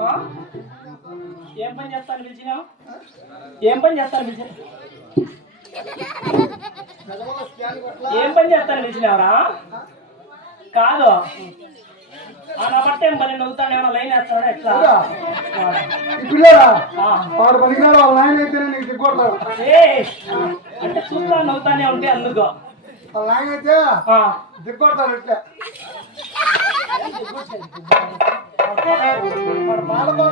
ఆ? ఏం పని చేస్తాను పిలిచినావు ఏం పని చేస్తాను పిలిచిన ఏం పని చేస్తాను పిలిచినావరా కాదు. నా పట్ట ఏం పని నవ్వుతాను ఏమైనా లైన్ వేస్తాడా? ఎట్లా? అవునా? ఆ. ఈ పిల్లరా ఆ. వాడు పనికిరాడు వాళ్ళ నాయన అయితేనే నీకు దిగ్గొడతాడు ఏయ్, అంటే చూస్తా నవ్వుతానే ఉంటే అందుకో. వాళ్ళ నాయన అయితే. దిగ్గొడతాడు ఇట్లా. బాలు?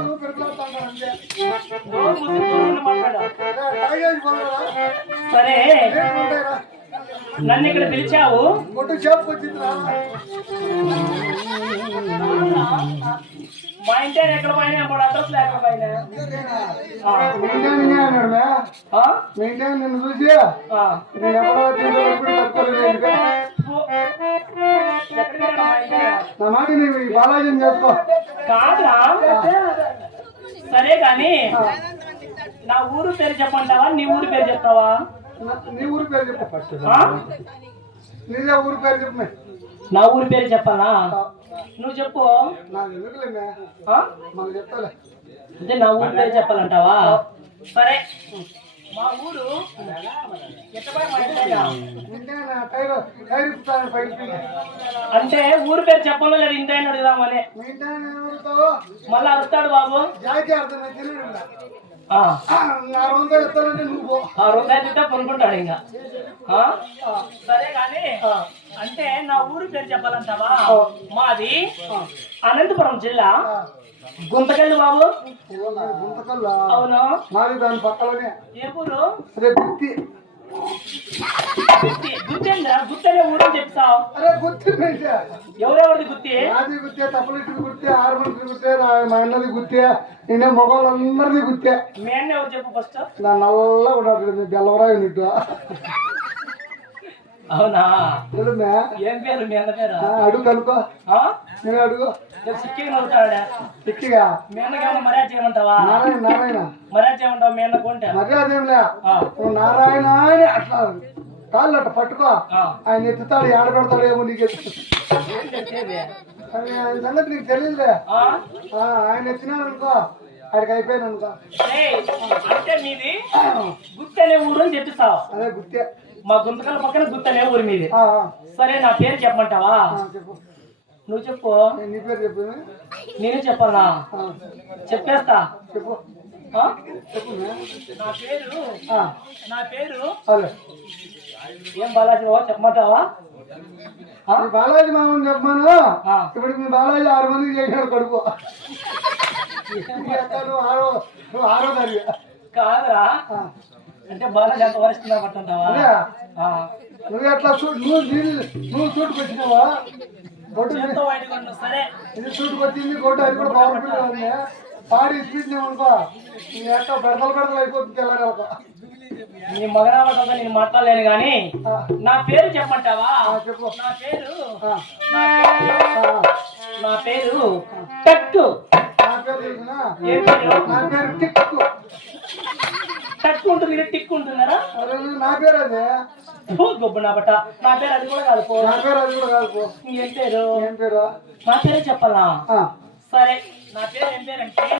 సరే? నన్ను ఇక్కడ పిలిచావు కొట్టు షాప్కి వచ్చిందిరా మా ఇంటి ఎక్కడ పోయినా మూడు అడ్రస్ ఎక్కడ పోయినా ఆ. మీ ఇంటి ఆయన ఇదే అన్నాడు మే. ఆ? మీ ఇంటి ఆయన నిన్ను చూసి ఆ. నేను ఎప్పుడో నా మాట నీవు ఈ బాలాజీని చేసుకో. కాదురా. సరే కానీ నా ఊరు పేరు చెప్పంటావా నీ ఊరు పేరు చెప్తావా? నా- ఊరి పేరు చెప్పు ఫస్ట్ ఆ? నీదే ఊరి పేరు చెప్పు. మే. నా ఊరి పేరు చెప్పాలా? నువ్వు చెప్పు. నాకు ఎందుకులే? మే. ఆ? మనకు చెప్తాలే అంటే నా ఊరి పేరు చెప్పాలంటావా? సరే. మా ఊరు అంటే ఊరి పేరు చెప్పాలో లేదు ఇంటి ఆయన ఎవరుతావు మళ్ళీ అరుస్తాడు బాబు. జాకి అర్థం తినడు ఆ, నా రోజు ఎత్తాలంటే నువ్వు పో ఆ? రూపాయలు తింటే కొనుక్కుంటాడు ఇంకా? సరే కానీ అంటే నా ఊరి పేరు చెప్పాలంటావా? మాది అనంతపురం జిల్లా. గుంతకల్లు బాబు. గుంతకల్లా అవును. నాది దాని పక్కలోనే. ఏ ఊరు? గుత్తి గుత్తి గుత్తేంద్రా? గుత్తనే ఊరు అని చెప్తావు. అరే గుత్తి అయితే ఎవరెవరిది గుత్తి? నాది గుత్తే తప్పలిట్టుది గుత్తే ఆరు మనుషులు గుత్తే నా- మా అన్నది గుత్తే నేనే మొగోళ్ళందరిది గుత్తే. మీ అన్న ఎవరు చెప్పు ఫస్ట్ నా నల్లగా ఉన్నాడు బెల్లవరాయి ఉన్నట్టు. అవునా? ఏం పేరు? మీ అన్న పేరు? అడుగు కనుకో ఆ? నేను అడుగు. సిక్కి నవ్వుతాడా తిక్కిగా మీ అన్నకి ఏమన్నా మర్యాద చేయమంటావా? నారాయణ నారాయణ. మర్యాద చేయమంటావా? మీ అన్న కొంటే మర్యాద ఏం లే. ఆ. నువ్వు నారాయణ అని అట్లా కాళ్ళు అట్ట పట్టుకో. ఆయన ఎత్తుతాడు ఏడ పెడతాడేమో నీకు ఆయన సంగతి నీకు తెలియదులే. ఆయన ఎత్తినాడు అనుకో. ఆయనకి అయిపోయాను అనుకో. అంటే మీది గుత్తనే ఊరు అని చెప్పిస్తావు? అదే గుత్తే మా గుంతకల పక్కన గుత్తనే ఊరు మీది. సరే నా పేరు చెప్పమంటావా? నువ్వు చెప్పు. నేను నీ పేరు చెప్పు. నేనే చెప్పాలా చెప్పేస్తా. చెప్పు. నా పేరు నా పేరు ఏం బాలాజీ చెప్పమంటావా? బాలాజీ మామని చెప్పమాను. ఇప్పుడు మీ బాలాజీ ఆరు మందికి చేసినాడు అక్క నువ్వు ఆరో నువ్వు ఆరో దారి కాదురా. అంటే బాలాజీ అంత వరిస్తున్నా. నువ్వు ఎట్లా నువ్వు నువ్వు బయటకు ఉండు. సరే. ఇది చూటుకు వచ్చింది కొట్టు అది కూడా ఉంది పాడి అనుకో. నీ ఎట్లా బెడతలు బెడతలు అయిపోతుంది తెల్లారనుకో నీ మగనామతో నేను మాట్లాడలేను కానీ నా పేరు చెప్పమంటావా? ఆ, చెప్పు. నా పేరు నా పేరు ఆ, నా పేరు టట్టు. నా పేరు తెలుసునా? ఏం పేరు? నా పేరు టిక్కు తట్టుకుంటూ మీరు టిక్కుంటున్నారా నా పేరు అదే పో నా బట్ట. నా పేరు అది కూడా కాదు నా పేరు అది కూడా కాదు నీ ఏం పేరు? ఏం పేరు? నా పేరే చెప్పాలా? సరే నా పేరు ఏం పేరు అంటే